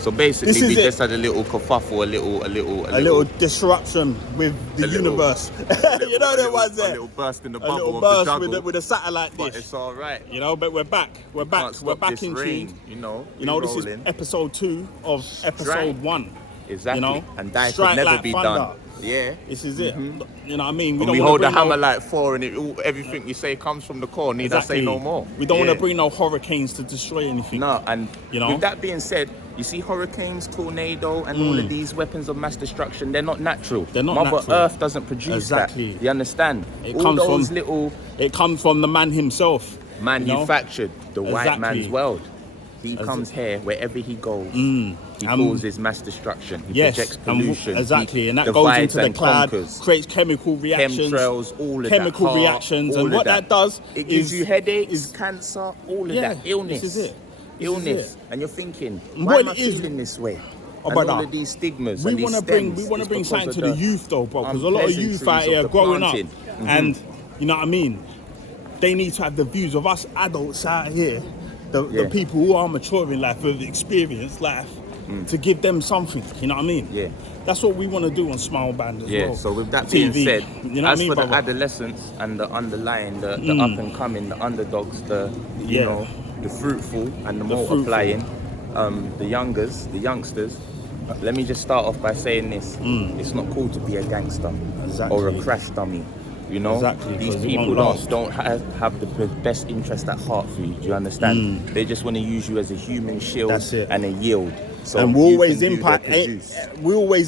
So basically, This is we it. just had a little kerfuffle, A little disruption with the universe. You know that one's there. A little burst in the A bubble little of burst the juggle. with a satellite But dish. it's all right. You know, but we're back. We're back. Can't We're stop back this in rain, tune. you know. This is episode 2 of episode 1. Exactly. You know, and that could strike never like be thunder. done. Yeah. This is it. You know what I mean? We hold the hammer like 4, and everything we say comes from the core. Need I say no more? We don't want to bring no hurricanes to destroy anything. No, and you know. With that being said, you see hurricanes, tornado, and all of these weapons of mass destruction. They're not natural. They're not Mother natural. Earth doesn't produce that. You understand? It all comes those from little. It comes from the man himself. Manufactured, the white man's world. He As comes here wherever he goes. He causes mass destruction. He projects pollution. And that goes into the cloud, creates chemical reactions, chemtrails, all of chemical that, reactions, and what that does it gives you headaches, cancer, all of that, illness. This is it. Illness, and you're thinking, why am I feeling this way? And all of these stigmas. We want to bring something to the youth though, bro, because a lot of youth out here growing up, and you know what I mean. They need to have the views of us adults out here. The people who are mature in life, who have experienced life, to give them something, you know what I mean? Yeah. That's what we want to do on Smileband as well. Yeah, so with that being said, you know as for the adolescents and the underlying, the up and coming, the underdogs, you know, the fruitful and the multiplying, the youngsters, let me just start off by saying this. It's not cool to be a gangster or a crash dummy. You know, these people don't have the best interest at heart for you. Do you understand? They just want to use you as a human shield and a yield. So and we're always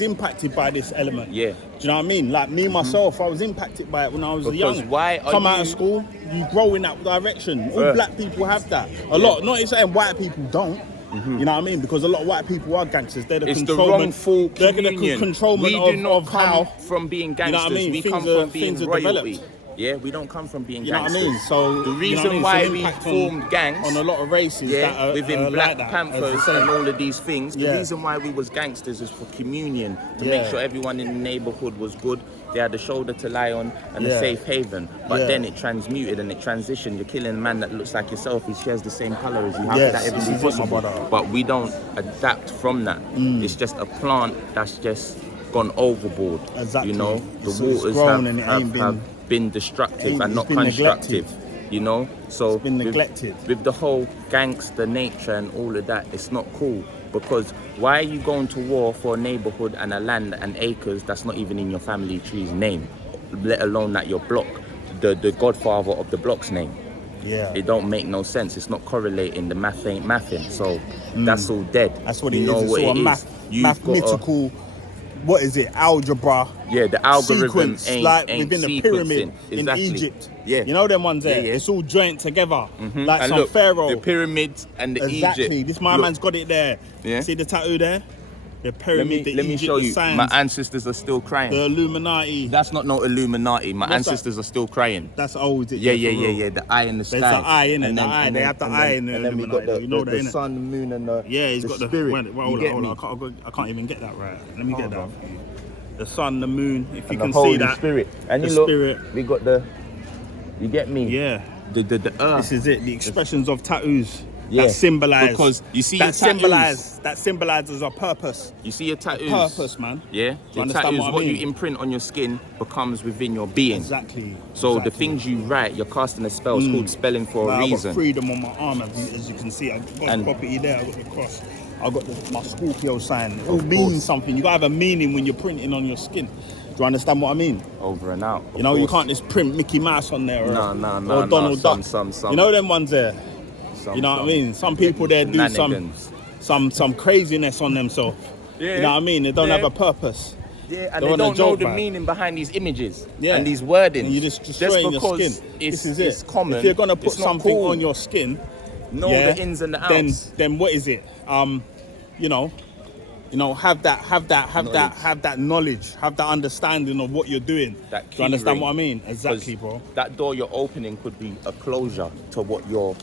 impacted by this element. Yeah. Do you know what I mean? Like me myself, I was impacted by it when I was young. Come out of school, you grow in that direction. All black people have that. A lot. Not saying white people don't. You know what I mean? Because a lot of white people are gangsters. They're the controlment. They're the controlment we do not come from being gangsters. You know what I mean? We come from being royalty. Yeah, we don't come from being gangsters. You know what I mean? So the reason why we formed gangs on a lot of races, within Black Panthers and all of these things, the reason why we was gangsters is for communion, to make sure everyone in the neighborhood was good. They had a shoulder to lie on and a safe haven. But then it transmuted and it transitioned. You're killing a man that looks like yourself. He shares the same color as you. How could that even be possible? But we don't adapt from that. It's just a plant that's just gone overboard. Exactly. You know, the waters have been destructive and not constructive. You know, so it's been neglected. With the whole gangster nature and all of that, it's not cool. Because why are you going to war for a neighborhood and a land and acres that's not even in your family tree's name, let alone that your block, the godfather of the block's name? Yeah. It don't make no sense. It's not correlating. The math ain't mathing. So that's all dead. That's what it is. It's all a mathematical. What is it? Algebra. Yeah, the algorithm sequence, ain't like within the pyramid in Egypt. Yeah, you know them ones there. It's all joined together, like and some pharaoh. The pyramids and the Egypt. This man's got it there. Yeah. See the tattoo there? The pyramid, let me show you. My ancestors are still crying. The Illuminati. That's not no Illuminati. My ancestors are still crying. That's old. Yeah. The eye in the sky. There's the eye in it. They have the eye in the Illuminati. And then we got the sun, the moon, and the he's got spirit. Hold on. I can't even get that right. Let me get that. The sun, the moon. If you can Holy see that. Spirit. And the you look, spirit. We got the. You get me? Yeah. The earth. This is it. The expressions of tattoos. Yeah, that symbolize, because you see that symbolizes a purpose. You see your tattoos, purpose, man. Yeah, your tattoos, what you imprint on your skin becomes within your being. Exactly. So the things you write, you're casting a spell. It's called spelling for a reason. I've got freedom on my arm, as you can see. I've got the property there. I've got the cross. I've got my Scorpio sign. It all means something. You gotta have a meaning when you're printing on your skin. Do you understand what I mean? Over and out. You know, you can't just print Mickey Mouse on there or Donald Duck. Some. You know them ones there. You know what I mean? Some people there do some craziness on themselves. Yeah. You know what I mean? They don't have a purpose. Yeah, and they don't know the meaning behind these images and these wordings. And you're just destroying your skin. This is it. It's common. If you're gonna put something on your skin, know the ins and the outs. Then what is it? You know, have that knowledge, have that understanding of what you're doing. Do you understand what I mean? Exactly, bro. That door you're opening could be a closure to what you're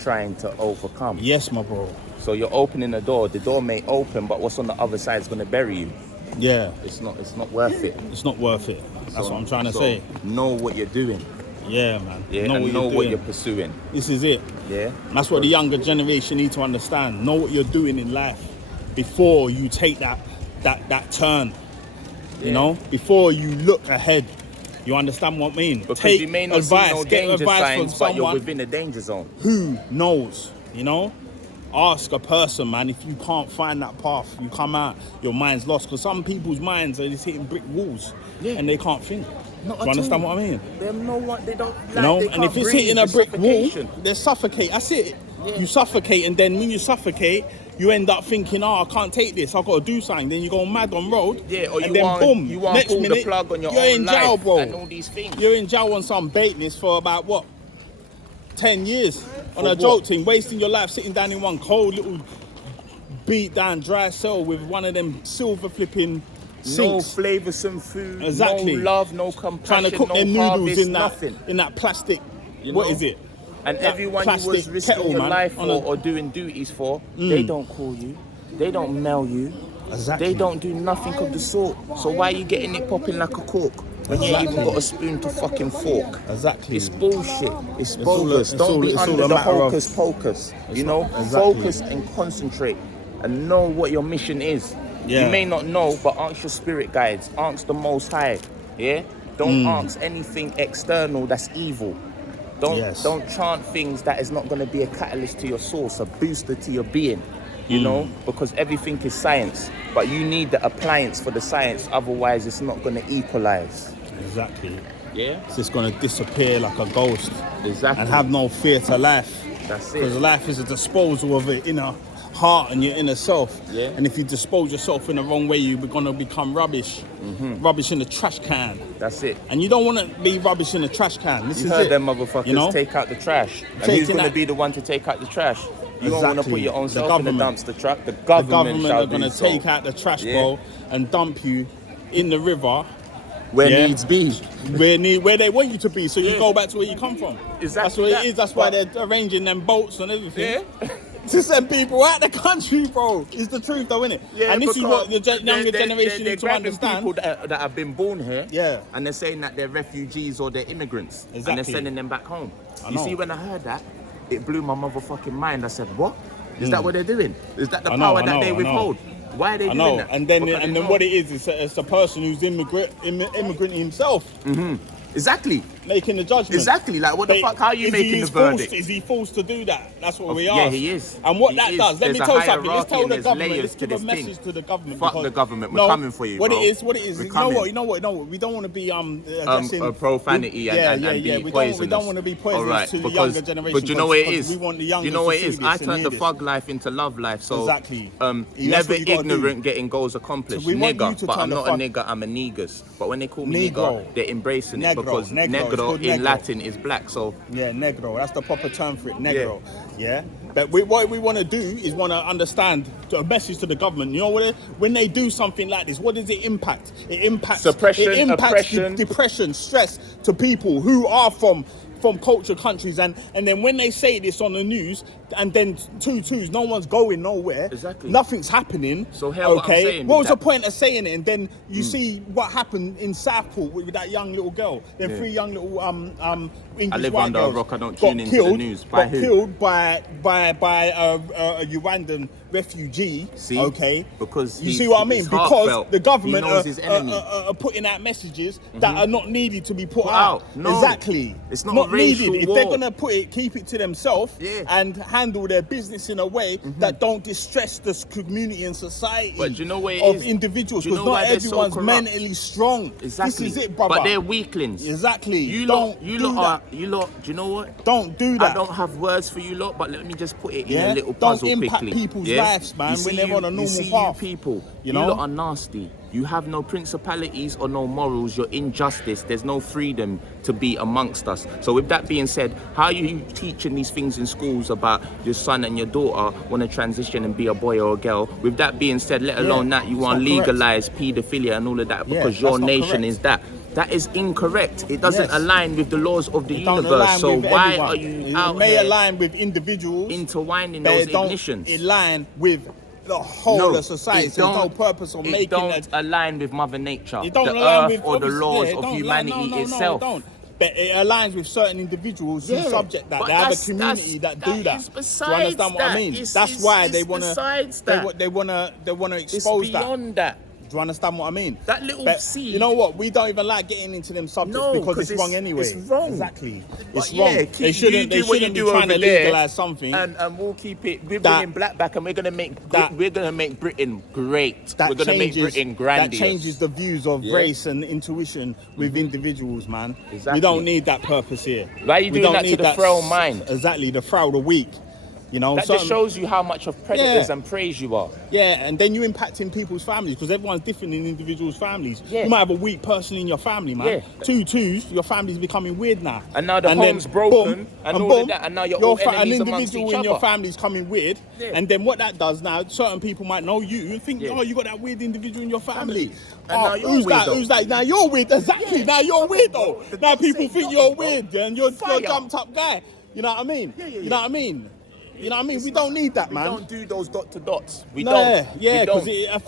trying to overcome. Yes, my bro. So you're opening a door. The door may open, but what's on the other side is going to bury you. Yeah. It's not worth it. It's not worth it. That's what I'm trying to say. Know what you're doing. Yeah, man. Yeah, know what you're pursuing. This is it. Yeah. That's what the younger generation need to understand. Know what you're doing in life. before you take that turn. You know, before you look ahead. You understand what I mean? Because take you may not advice, see no get danger advice signs, from but someone you're within a danger zone. Who knows? You know, ask a person, man. If you can't find that path, you come out, your mind's lost. Because some people's minds are just hitting brick walls, and they can't think. Not Do you understand what I mean? They know what they don't. Like, You know, they and if can't it's breathe, hitting a brick wall, suffocation. they suffocate. That's it. Yeah. You suffocate, and then when you suffocate, you end up thinking, "Oh, I can't take this. I've got to do something." Then you go mad on road. Yeah, or and you then want, boom, you want next to pull minute, the plug on your you're own in jail, life bro. and all these things. You're in jail on some baitness for about what? 10 years on For a what? joke thing, wasting your life sitting down in one cold little beat down dry cell with one of them silver flipping No sinks. flavoursome food, Exactly. no love, no compassion, Trying to cook no their noodles harvest, in nothing. that plastic. You What know? is it? And That everyone you was plastic risking kettle, your man, life on for a- or doing duties for, they don't call you, they don't mail you, Exactly. they don't do nothing of the sort. So why are you getting it popping like a cork when you ain't even Exactly. got a spoon to fucking fork? Exactly. It's bullshit. It's all a- bogus. it's Don't all- be it's all under a the matter of- hocus pocus. You know, Exactly. focus and concentrate and know what your mission is. Yeah. You may not know, but ask your spirit guides. Ask the Most High. Yeah. Don't ask anything external that's evil. Don't chant things that is not going to be a catalyst to your source, a booster to your being. You know, because everything is science, but you need the appliance for the science. Otherwise, it's not going to equalize. Exactly. Yeah. It's just going to disappear like a ghost. Exactly. And have no fear to life. That's it. Because life is a disposal of your inner heart and your inner self. Yeah. And if you dispose yourself in the wrong way, you're going to become rubbish. Rubbish in the trash can. That's it. And you don't want to be rubbish in the trash can. This You is heard it. them motherfuckers, You know? take out the trash. And Taking who's going to out- be the one to take out the trash? You don't want to Exactly. put your own The self in the government. dumpster truck. The The government shall are going do to so. take out the trash Yeah. bowl and dump you in the river Where Yeah. needs be. where they want you to be, so you Yeah. go back to where you come from. Exactly That's what that. it is. That's why they're arranging them boats and everything. Yeah. To send people out the country, bro. It's the truth, though, innit? Yeah, and this is what the because younger generation they're need to grabbing understand. people that have been born here, Yeah. and they're saying that they're refugees or they're immigrants, and Exactly. they're sending them back home. I You know. see, when I heard that, it blew my motherfucking mind. I said, what? Is that what they're doing? Is that the I know, power I that know, they I know. withhold? Why are they I doing know, that? and then Because they know. what it is, it's a person who's immigrant himself Exactly. making the judgment. Exactly. Like, what the fuck? How are you making the verdict? Is he forced to do that? That's what we Yeah, ask. he is. And what He that is. does, let me There's tell a you something. Let's hierarchy tell and the there's government. layers Let's to give a this message thing. to the government. Fuck because- the government. We're coming for you, What bro. it is. What it is. We're You know what? coming. You know what? We don't want to be addressing profanity and be We poisonous. don't want to be poisonous All right, to the because- younger generation. But you know what it because is? We want the youngers You know what to it see is? this I and turned hear the this. thug life into love life. So Exactly. never That's what you gotta ignorant, do. getting goals accomplished. So we want you Nigger, to but turn I'm the not a thug- nigger. I'm a negus. But when they call me Negro. nigger, they're embracing it Negro. because Negro. It's negro called in negro. Latin is black. So Yeah, negro. That's the proper term for it, negro. Yeah. But what we want to do is want to understand a message to the government. You know what? When they do something like this, what does it impact? It impacts Suppression, It impacts oppression. depression, stress to people who are from culture countries, and then when they say this on the news, and then twos, no one's going nowhere. Exactly. Nothing's happening. So hear what I'm saying What with was the that. point of saying it? And then you see what happened in Southport with that young little girl. Then 3 young little English live white under a girls rock, I don't got tune into the killed, news. By got who? killed by a Ugandan refugee. See? Okay. Because you he- see what I mean? he's Because heartfelt. the government He knows his enemy. are putting out messages that are not needed to be put Put out. out. No. Exactly. It's not a racial needed. If war. they're gonna keep it to themselves Yeah. and handle their business in a way that don't distress this community and society. But do you know what it of is? individuals, Do you because know not why they're so everyone's corrupt? mentally strong. exactly. This is it, brother. But they're weaklings. Exactly. You Don't lot, you do lot that. are, you lot. Do you know what? Don't do that. I don't have words for you lot, but let me just put it in Yeah? a little Don't puzzle impact quickly. people's yeah? lives, man, You when see they're on a normal you path. people, You you know? lot are nasty. You have no principalities or no morals. You're injustice. There's no freedom to be amongst us. So with that being said, how are you teaching these things in schools about your son and your daughter want to transition and be a boy or a girl? With that being said, let alone that you it's want to not correct. legalize paedophilia and all of that Yeah, because your that's not nation correct. is that. That is incorrect. It doesn't Yes. align with the laws of the It don't universe. align So with why everyone. are you It out may here align with individuals, intertwining but those it don't ignitions? align with the whole of society. it There's no don't- purpose of it making don't it. align with Mother Nature, It don't the align earth with or the obviously, laws yeah, it of don't humanity align, no, itself. No, it don't. but it aligns with certain individuals who subject that. They have a community that do that. Do you understand what I mean? That's why they want to. They want to expose that. It's beyond that. Do you understand what I mean? That little seed. You know what? We don't even like getting into them subjects because it's wrong anyway. It's wrong. It's but wrong. They shouldn't be trying to legalize something. And we'll keep it. We're bringing black back, and we're gonna make Britain great. We're gonna make Britain grandiose. That changes the views of race and intuition with individuals, man. Exactly. We don't need that purpose here. Why are you doing that to the frail mind? Exactly, the frail, the weak. You know, that just shows you how much of predators and praise you are. Yeah, and then you impacting people's families because everyone's different in individuals' families. Yeah. You might have a weak person in your family, man. Yeah. Two twos, your family's becoming weird now. And now the home's broken and all of that, and now you're all enemies amongst each other. An individual in your family's coming weird, and then what that does now, certain people might know you and think, oh, you got that weird individual in your family. And now you're weird. Who's that? Now you're weird. Exactly. Yeah. Now you're weird though. Now people think you're weird, and you're a jumped up guy. You know what I mean? You know what I mean? You know what I mean? We don't need that, man. We don't do those dot to dots. We don't. Yeah, because it affects